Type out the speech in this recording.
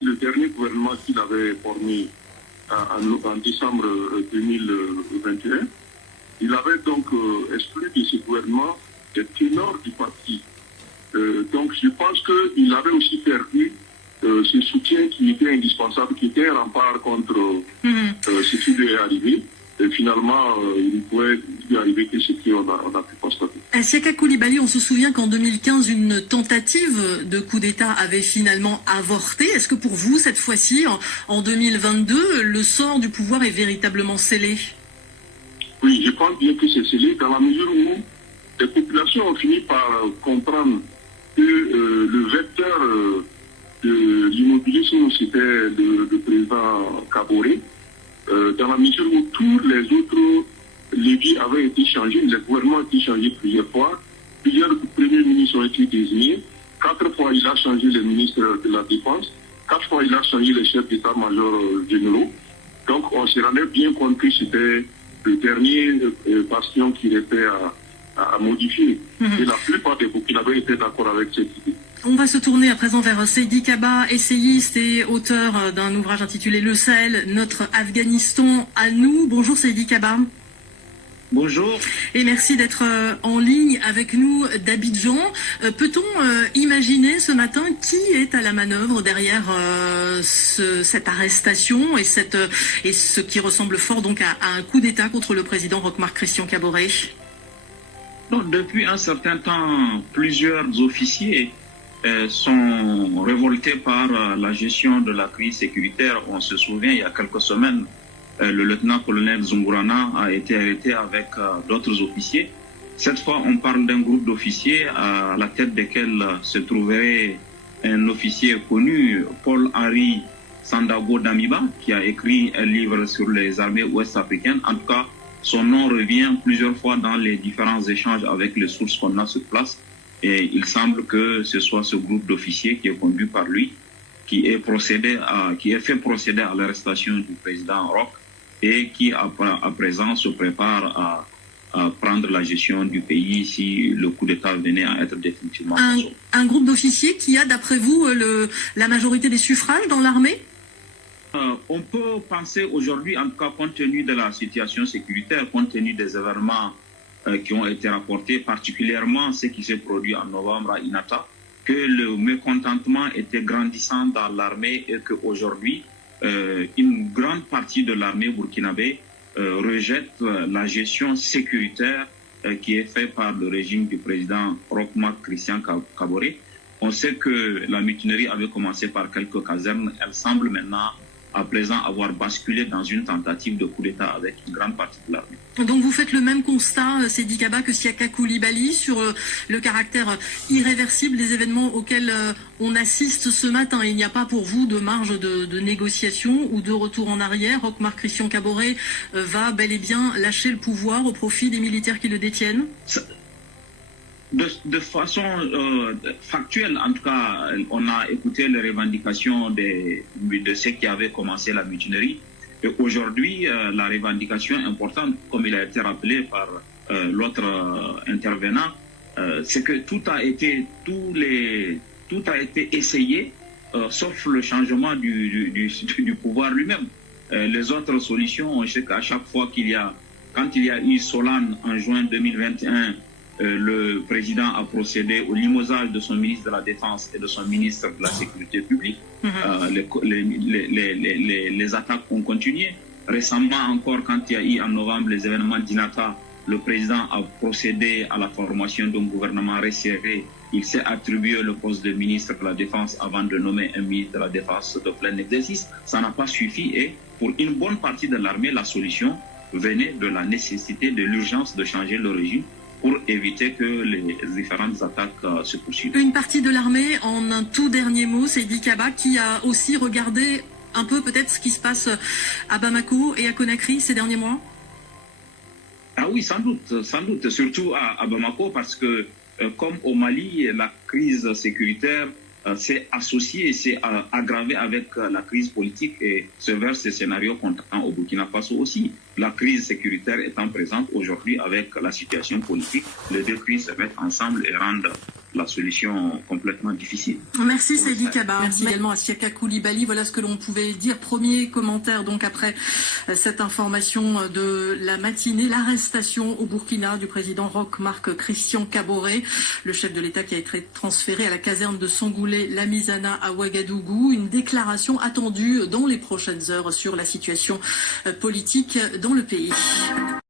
Le dernier gouvernement qu'il avait formé en décembre 2021, il avait donc exclu de ce gouvernement des ténors du parti. Donc je pense qu'il avait aussi perdu ce soutien qui était indispensable, qui était un rempart contre ce qui lui est arrivé. Et finalement, il pouvait lui arriver que ce qu'on a pu constater. À Siaka Coulibaly, on se souvient qu'en 2015, une tentative de coup d'État avait finalement avorté. Est-ce que pour vous, cette fois-ci, en 2022, le sort du pouvoir est véritablement scellé? Oui, je pense bien que c'est scellé dans la mesure où les populations ont fini par comprendre que le vecteur de l'immobilisme, c'était le président Kaboré. Dans la mesure où tous les autres leviers avaient été changés, le gouvernement a été changé plusieurs fois, plusieurs premiers ministres ont été désignés, 4 fois il a changé les ministres de la Défense, 4 fois il a changé les chefs d'état-major généraux. Donc on se rendait bien compte que c'était le dernier bastion qui restait à modifier. Et la plupart des Burkinabés étaient d'accord avec cette idée. On va se tourner à présent vers Seydi Kaba, essayiste et auteur d'un ouvrage intitulé Le Sahel, notre Afghanistan à nous. Bonjour Seydi Kaba. Bonjour. Et merci d'être en ligne avec nous d'Abidjan. Peut-on imaginer ce matin qui est à la manœuvre derrière cette arrestation et ce qui ressemble fort donc à un coup d'État contre le président Roch-Marc Christian Kaboré? Depuis un certain temps, plusieurs officiers sont révoltés par la gestion de la crise sécuritaire. On se souvient, il y a quelques semaines, le lieutenant-colonel Zungurana a été arrêté avec d'autres officiers. Cette fois, on parle d'un groupe d'officiers à la tête desquels se trouverait un officier connu, Paul-Henri Sandago Damiba, qui a écrit un livre sur les armées ouest-africaines. En tout cas, son nom revient plusieurs fois dans les différents échanges avec les sources qu'on a sur place. Et il semble que ce soit ce groupe d'officiers qui est conduit par lui, qui est fait procéder à l'arrestation du président Roch et qui, à présent, se prépare à prendre la gestion du pays si le coup d'État venait à être définitivement consommé. Un groupe d'officiers qui a, d'après vous, la majorité des suffrages dans l'armée? On peut penser aujourd'hui, en tout cas compte tenu de la situation sécuritaire, compte tenu des événements qui ont été rapportés, particulièrement ce qui s'est produit en novembre à Inata, que le mécontentement était grandissant dans l'armée et qu'aujourd'hui, une grande partie de l'armée burkinabé rejette la gestion sécuritaire qui est faite par le régime du président Roch-Marc Christian Kaboré. On sait que la mutinerie avait commencé par quelques casernes, elle semble maintenant à présent avoir basculé dans une tentative de coup d'État avec une grande partie de l'armée. Donc vous faites le même constat, Seydi Kaba, que Siaka Coulibaly sur le caractère irréversible des événements auxquels on assiste ce matin. Il n'y a pas pour vous de marge de négociation ou de retour en arrière. Roch-Marc Christian Kaboré va bel et bien lâcher le pouvoir au profit des militaires qui le détiennent? De façon factuelle, en tout cas, on a écouté les revendications de ceux qui avaient commencé la mutinerie. Et aujourd'hui, la revendication importante, comme il a été rappelé par l'autre intervenant, c'est que tout a été essayé, sauf le changement du pouvoir lui-même. Les autres solutions, on sait qu'à chaque fois quand il y a eu Solane en juin 2021, le président a procédé au limogeage de son ministre de la Défense et de son ministre de la Sécurité publique. Les attaques ont continué. Récemment encore, quand il y a eu en novembre les événements d'Inata, le président a procédé à la formation d'un gouvernement resserré. Il s'est attribué le poste de ministre de la Défense avant de nommer un ministre de la Défense de plein exercice. Ça n'a pas suffi et pour une bonne partie de l'armée, la solution venait de la nécessité, de l'urgence de changer le régime pour éviter que les différentes attaques se poursuivent. Une partie de l'armée, en un tout dernier mot, Seydi Kaba, qui a aussi regardé un peu peut-être ce qui se passe à Bamako et à Conakry ces derniers mois? Ah oui, sans doute, surtout à Bamako, parce que comme au Mali, la crise sécuritaire s'est associée et s'est aggravée avec la crise politique et se verse ce scénario qu'on attend au Burkina Faso aussi. La crise sécuritaire étant présente aujourd'hui avec la situation politique, les deux crises se mettent ensemble et rendent la solution complètement difficile. Merci Seydi Kaba. Merci également à Siaka Koulibaly. Voilà ce que l'on pouvait dire. Premier commentaire donc après cette information de la matinée. L'arrestation au Burkina du président Roch Marc Christian Kaboré, le chef de l'État qui a été transféré à la caserne de Sangoulé-Lamizana à Ouagadougou. Une déclaration attendue dans les prochaines heures sur la situation politique dans le pays.